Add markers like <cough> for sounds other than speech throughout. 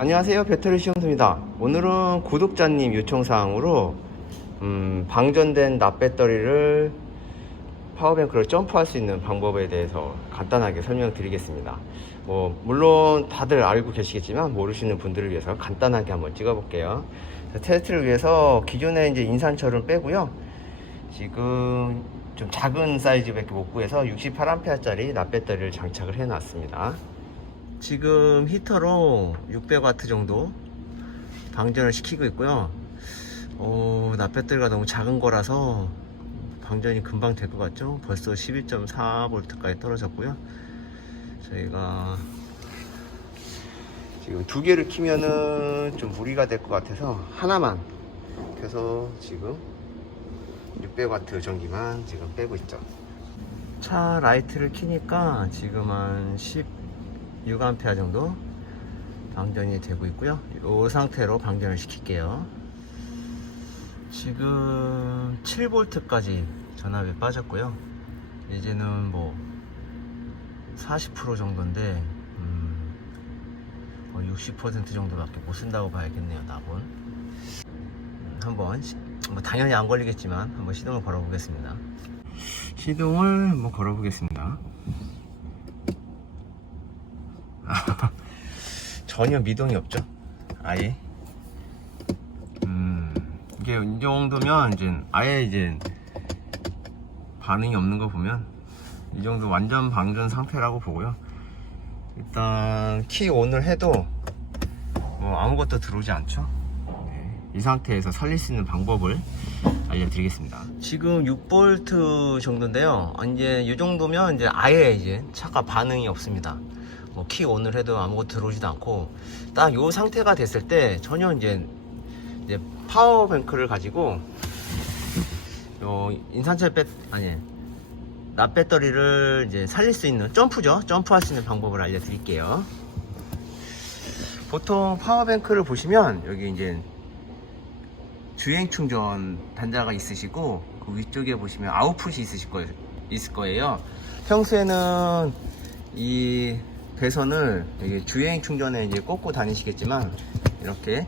안녕하세요. 배터리 시험수입니다. 오늘은 구독자님 요청사항으로 음, 방전된 납배터리를 파워뱅크로 점프할 수 있는 방법에 대해서 간단하게 설명드리겠습니다. 뭐 물론 다들 알고 계시겠지만 모르시는 분들을 위해서 간단하게 한번 찍어 볼게요. 테스트를 위해서 기존에 이제 인산철은 빼고요. 지금 좀 작은 사이즈밖에 못 구해서 68A 짜리 납배터리를 장착을 해 놨습니다 지금 히터로 600W 정도 방전을 시키고 있고요. 어, 납배터리가 너무 작은 거라서 방전이 금방 될 것 같죠? 벌써 11.4V까지 떨어졌고요. 저희가 지금 두 개를 키면은 좀 무리가 될 것 같아서 하나만 켜서 지금 600W 전기만 지금 빼고 있죠. 차 라이트를 키니까 지금 한 10. 6A 정도 방전이 되고 있고요. 이 상태로 방전을 시킬게요. 지금 7V까지 전압이 빠졌고요. 이제는 뭐 40% 정도인데 음, 60% 정도밖에 못 쓴다고 봐야겠네요. 납은 음, 한번 시- 뭐 당연히 안 걸리겠지만 한번 시동을 걸어 보겠습니다. 시동을 한번 걸어 보겠습니다. <laughs> 전혀 미동이 없죠. 아예. 음, 이게 이 정도면 이제 아예 이제 반응이 없는 거 보면 이 정도 완전 방전 상태라고 보고요. 일단 키 온을 해도 뭐 아무것도 들어오지 않죠. 네, 이 상태에서 살릴 수 있는 방법을 알려드리겠습니다. 지금 6V 정도인데요. 이제 이 정도면 이제 아예 이제 차가 반응이 없습니다. 뭐키 온을 해도 아무것도 들어오지도 않고 딱 이 상태가 됐을 때 전혀 이제 이제 파워뱅크를 가지고 요 인산철 배 아니 납 배터리를 이제 살릴 수 있는 점프죠 점프할 수 있는 방법을 알려드릴게요 보통 파워뱅크를 보시면 여기 이제 주행 충전 단자가 있으시고 그 위쪽에 보시면 아웃풋이 있으실 거예요 있을 거예요 평소에는 이 배선을 주행 충전에 이제 꽂고 다니시겠지만 이렇게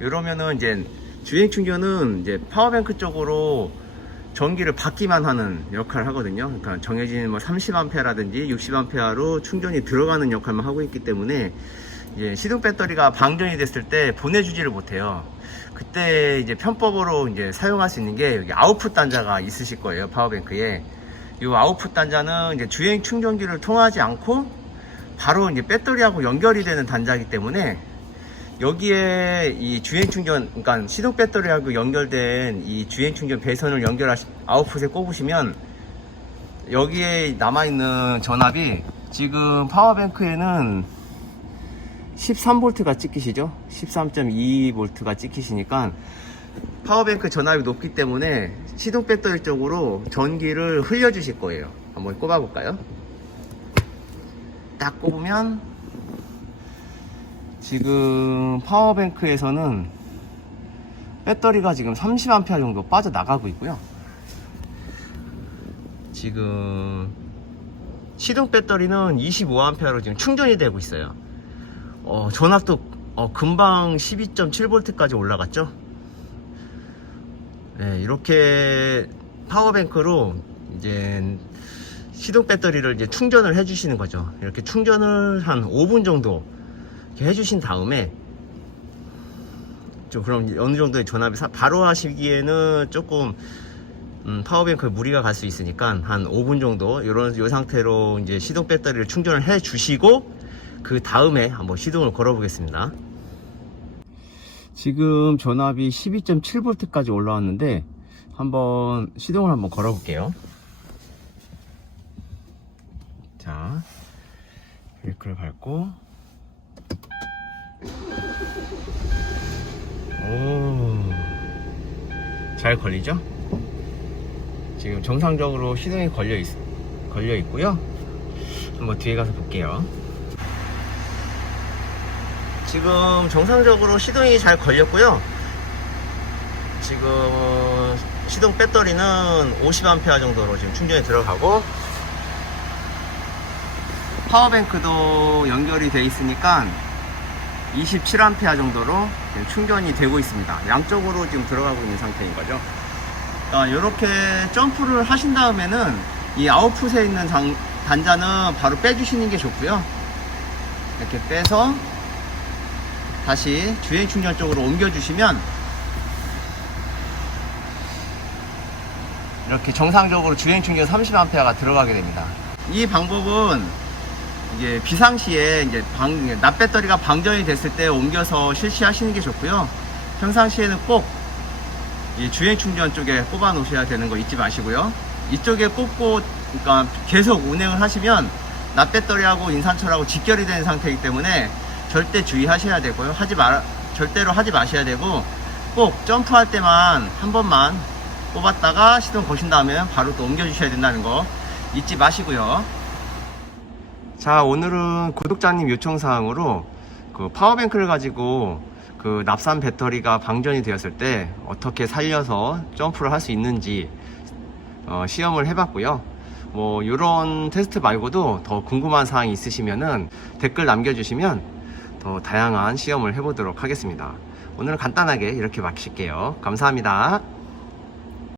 이러면은 이제 주행 충전은 이제 파워뱅크 쪽으로 전기를 받기만 하는 역할을 하거든요. 그러니까 정해진 뭐 30A라든지 60A로 충전이 들어가는 역할만 하고 있기 때문에 이제 시동 배터리가 방전이 됐을 때 보내주지를 못해요. 그때 이제 편법으로 이제 사용할 수 있는 게 여기 아웃풋 단자가 있으실 거예요. 파워뱅크에. 이 아웃풋 단자는 이제 주행 충전기를 통하지 않고 바로 이제 배터리하고 연결이 되는 단자이기 때문에 여기에 이 주행 충전, 그러니까 시동 배터리하고 연결된 이 주행 충전 배선을 연결하시, 아웃풋에 꼽으시면 여기에 남아있는 전압이 지금 파워뱅크에는 13V가 찍히시죠? 13.2V가 찍히시니까 파워뱅크 전압이 높기 때문에 시동 배터리 쪽으로 전기를 흘려주실 거예요. 한번 꼽아볼까요? 딱 꼽으면 지금 파워뱅크에서는 배터리가 지금 30A 정도 빠져나가고 있고요. 지금 시동 배터리는 25A로 지금 충전이 되고 있어요. 어, 전압도 어, 금방 12.7V까지 올라갔죠. 네, 이렇게 파워뱅크로 이제 시동 배터리를 이제 충전을 해 주시는 거죠. 이렇게 충전을 한 5분 정도 이렇게 해주신 다음에 좀 그럼 어느 정도의 전압이 사- 바로 하시기에는 조금 음, 파워뱅크에 무리가 갈 수 있으니까 한 5분 정도 이런 요 상태로 이제 시동 배터리를 충전을 해 주시고 그 다음에 한번 시동을 걸어 보겠습니다. 지금 전압이 12.7V까지 올라왔는데 한번 시동을 한번 걸어 볼게요. 자, 브레이크를 밟고 오, 잘 걸리죠? 지금 정상적으로 시동이 걸려 있, 걸려 있고요. 한번 뒤에 가서 볼게요. 지금 정상적으로 시동이 잘 걸렸고요. 지금 시동 배터리는 50A 정도로 지금 충전이 들어가고 파워뱅크도 연결이 돼 있으니까 27A 정도로 충전이 되고 있습니다. 양쪽으로 지금 들어가고 있는 상태인 거죠. 이렇게 점프를 하신 다음에는 이 아웃풋에 있는 장- 단자는 바로 빼주시는 게 좋고요. 이렇게 빼서 다시 주행 충전 쪽으로 옮겨주시면 이렇게 정상적으로 주행 충전 30A가 들어가게 됩니다. 이 방법은 이게 비상시에 이제 방, 납 배터리가 방전이 됐을 때 옮겨서 실시하시는 게 좋고요. 평상시에는 꼭이 주행 충전 쪽에 꼽아 놓으셔야 되는 거 잊지 마시고요. 이쪽에 꼽고 그러니까 계속 운행을 하시면 납 배터리하고 인산철하고 직결이 된 상태이기 때문에 절대 주의하셔야 되고요. 하지 말 절대로 하지 마셔야 되고 꼭 점프할 때만 한 번만 꼽았다가 시동 거신 다음에 바로 또 옮겨 주셔야 된다는 거 잊지 마시고요. 자, 오늘은 구독자님 요청사항으로 그 파워뱅크를 가지고 그 납산 배터리가 방전이 되었을 때 어떻게 살려서 점프를 할 수 있는지 어, 시험을 해봤고요. 뭐 이런 테스트 말고도 더 궁금한 사항이 있으시면은 댓글 남겨주시면 더 다양한 시험을 해보도록 하겠습니다. 오늘 간단하게 이렇게 마칠게요. 감사합니다.